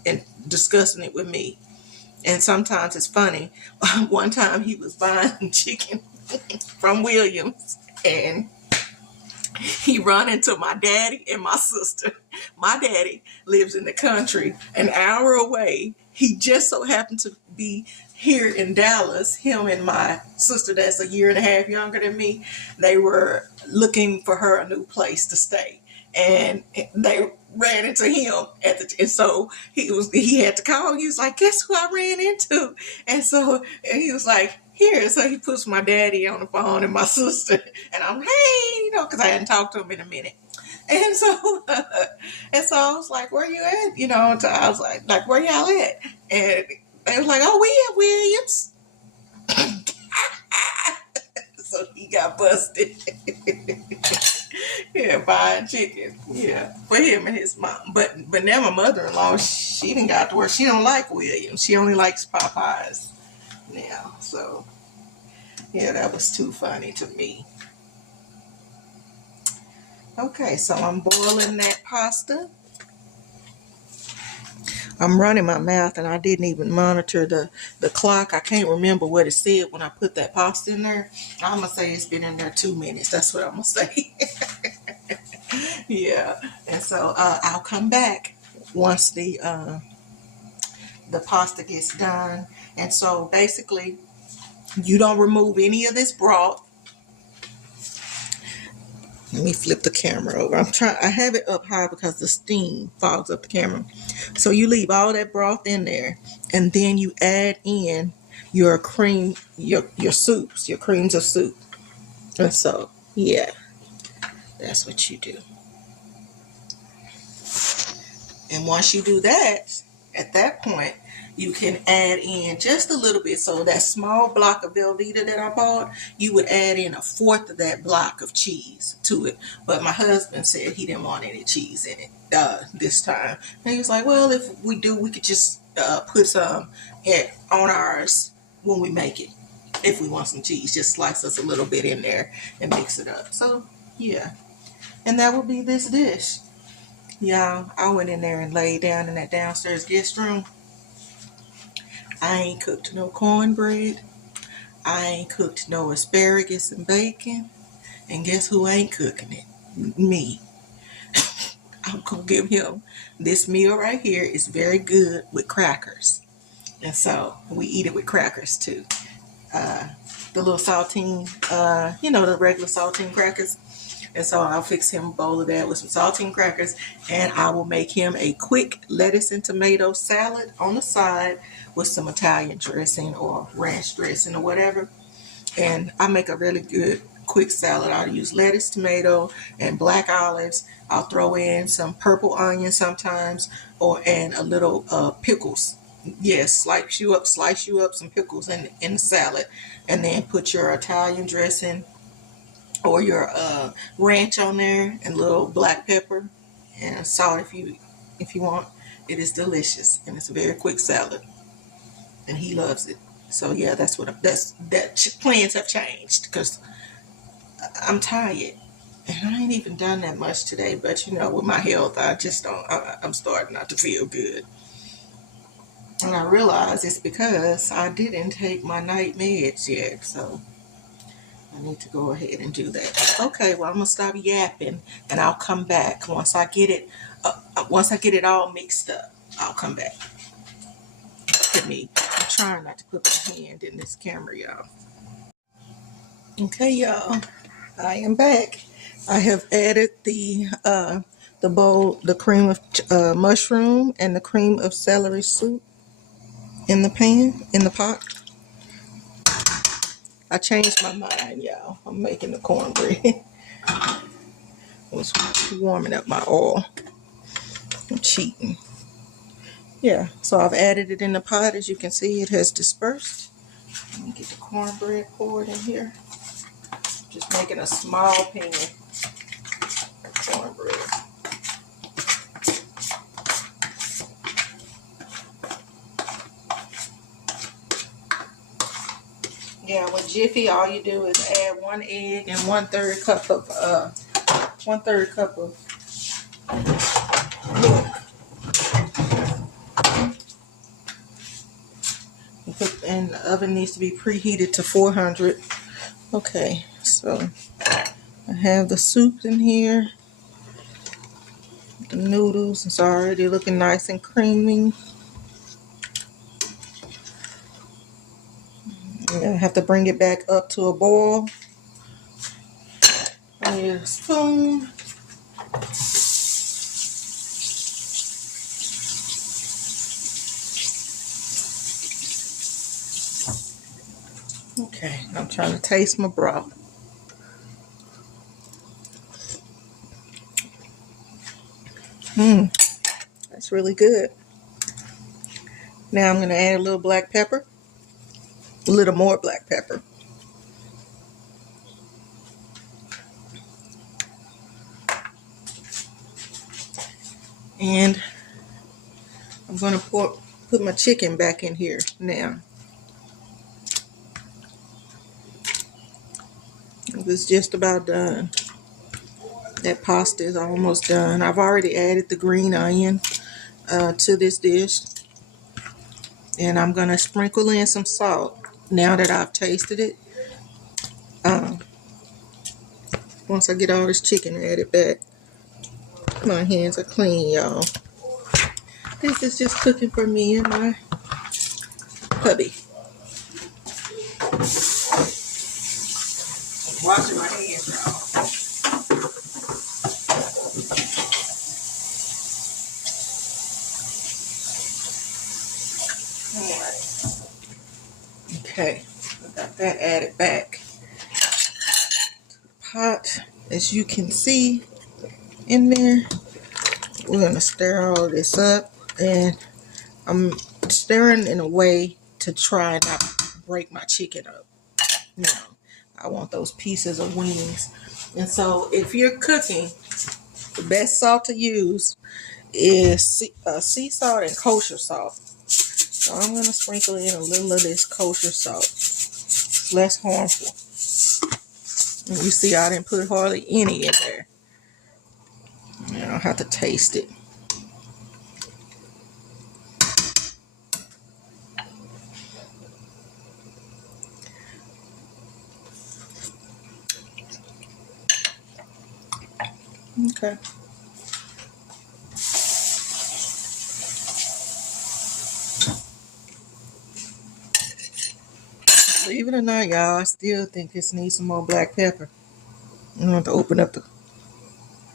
discussing it with me. And sometimes it's funny. One time he was buying chicken from Williams, and he run into my daddy and my sister. My daddy lives in the country, an hour away. He just so happened to be here in Dallas. Him and my sister, that's a year and a half younger than me, they were looking for her a new place to stay. And they ran into him and so he had to call. He was like, guess who I ran into? And he was like, here. So he puts my daddy on the phone and my sister, and I'm, hey, because I hadn't talked to him in a minute. And so I was like, where you at? I was like, where y'all at? And they was like, oh, we at Williams. So he got busted. Yeah, buying chicken. Yeah, for him and his mom. But now my mother-in-law, she done got to where she don't like Williams. She only likes Popeyes now. So yeah, that was too funny to me. Okay, so I'm boiling that pasta. I'm running my mouth, and I didn't even monitor the clock. I can't remember what it said when I put that pasta in there. I'm going to say it's been in there 2 minutes. That's what I'm going to say. Yeah, and so I'll come back once the pasta gets done. And so basically, you don't remove any of this broth. Let me flip the camera over. I have it up high because the steam fogs up the camera. So you leave all that broth in there, and then you add in your cream, your soups, your creams of soup. And so, yeah, that's what you do. And once you do that, at that point, you can add in just a little bit. So that small block of Velveeta that I bought, you would add in 1/4 of that block of cheese to it. But my husband said he didn't want any cheese in it this time. And he was like, well, if we do, we could just put some on ours when we make it. If we want some cheese, just slice us a little bit in there and mix it up. So, yeah. And that would be this dish. Y'all, I went in there and laid down in that downstairs guest room. I ain't cooked no cornbread. I ain't cooked no asparagus and bacon. And guess who ain't cooking it? Me. I'm going to give him this meal right here. Is very good with crackers. And so we eat it with crackers too. The little saltine, the regular saltine crackers. And so I'll fix him a bowl of that with some saltine crackers, and I will make him a quick lettuce and tomato salad on the side with some Italian dressing or ranch dressing or whatever. And I make a really good quick salad. I'll use lettuce, tomato, and black olives. I'll throw in some purple onion sometimes, and a little pickles. Yes, slice you up some pickles in the salad, and then put your Italian dressing or your ranch on there, and a little black pepper and salt if you want. It is delicious, and it's a very quick salad, and he loves it. So yeah, plans have changed because I'm tired, and I ain't even done that much today. But with my health, I just don't. I'm starting not to feel good, and I realize it's because I didn't take my night meds yet. So I need to go ahead and do that. Okay, well, I'm gonna stop yapping, and I'll come back once I get it. Once I get it all mixed up, I'll come back. Look at me. I'm trying not to put my hand in this camera, y'all. Okay, y'all. I am back. I have added the bowl, the cream of mushroom and the cream of celery soup in the pot. I changed my mind, y'all. I'm making the cornbread. I was warming up my oil. I'm cheating. Yeah, so I've added it in the pot. As you can see, it has dispersed. Let me get the cornbread poured in here. Just making a small pan of cornbread. Yeah, with Jiffy, all you do is add 1 egg and 1/3 cup of And the oven needs to be preheated to 400. Okay, so I have the soup in here. The noodles, it's already looking nice and creamy. I have to bring it back up to a boil. I need a spoon. Okay, I'm trying to taste my broth. That's really good. Now I'm going to add a little black pepper. A little more black pepper. And I'm going to put my chicken back in here now. It's just about done. That pasta is almost done. I've already added the green onion to this dish. And I'm going to sprinkle in some salt now that I've tasted it. Once I get all this chicken added back. My hands are clean, y'all. This is just cooking for me and my hubby. Washing my hands, y'all. Alright. Okay, I got that added back to the pot. As you can see in there, we're going to stir all of this up. And I'm stirring in a way to try not to break my chicken up. You know, I want those pieces of wings. And so if you're cooking, the best salt to use is sea salt and kosher salt. So I'm going to sprinkle in a little of this kosher salt. It's less harmful. And you see I didn't put hardly any in there. Now I'll have to taste it. Okay. Believe it or not, y'all, I still think this needs some more black pepper. I'm going to have to open up the...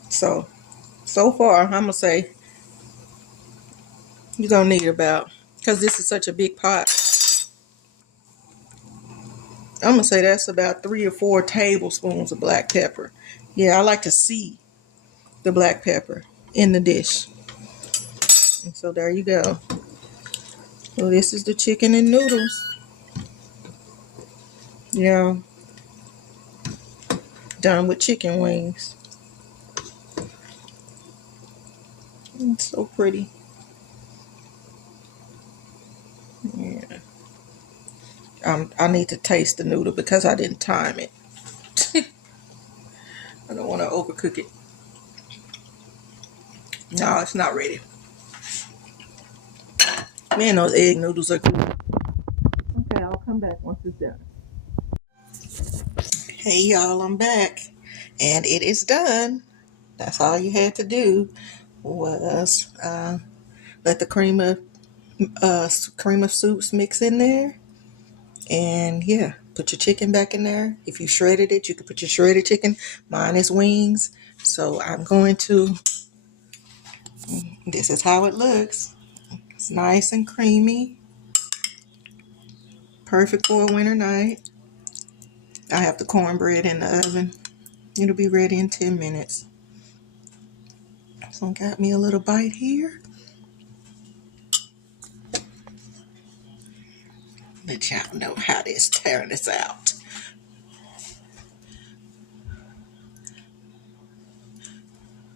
So far, I'm going to say you're going to need about, because this is such a big pot, I'm going to say that's about 3 or 4 tablespoons of black pepper. Yeah, I like to see the black pepper in the dish. And so there you go. So this is the chicken and noodles. Yeah, done with chicken wings. It's so pretty. Yeah. I need to taste the noodle because I didn't time it. I don't want to overcook it. No, it's not ready. Man, those egg noodles are good. Okay, I'll come back once it's done. Hey y'all, I'm back. And it is done. That's all you had to do was let the cream of soups mix in there. And yeah, put your chicken back in there. If you shredded it, you could put your shredded chicken. Mine is wings. So I'm going to, this is how it looks. It's nice and creamy. Perfect for a winter night. I have the cornbread in the oven. It'll be ready in 10 minutes. So I got me a little bite here. Let y'all know how this tearing this out.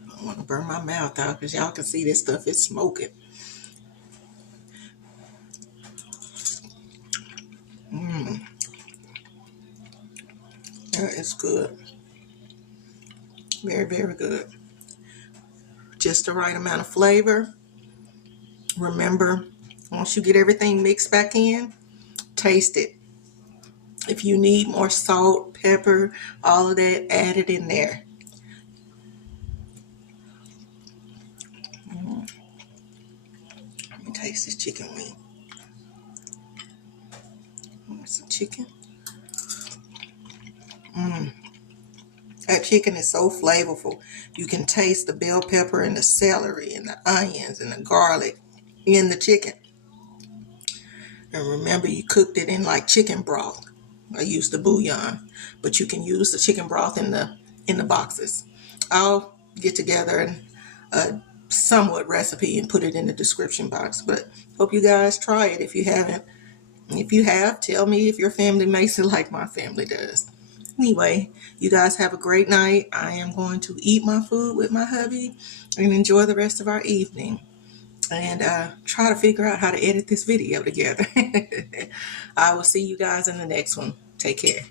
I don't want to burn my mouth out because y'all can see this stuff is smoking. That is good. Very, very good. just the right amount of flavor. Remember, once you get everything mixed back in, taste it. If you need more salt, pepper, all of that, add it in there. Let me taste this chicken wing. Some chicken. That chicken is so flavorful. You can taste the bell pepper and the celery and the onions and the garlic in the chicken. And remember, you cooked it in like chicken broth. I used the bouillon, but you can use the chicken broth in the boxes. I'll get together and a somewhat recipe and put it in the description box. But hope you guys try it if you haven't. If you have, tell me if your family makes it like my family does. Anyway, you guys have a great night. I am going to eat my food with my hubby and enjoy the rest of our evening. And try to figure out how to edit this video together. I will see you guys in the next one. Take care.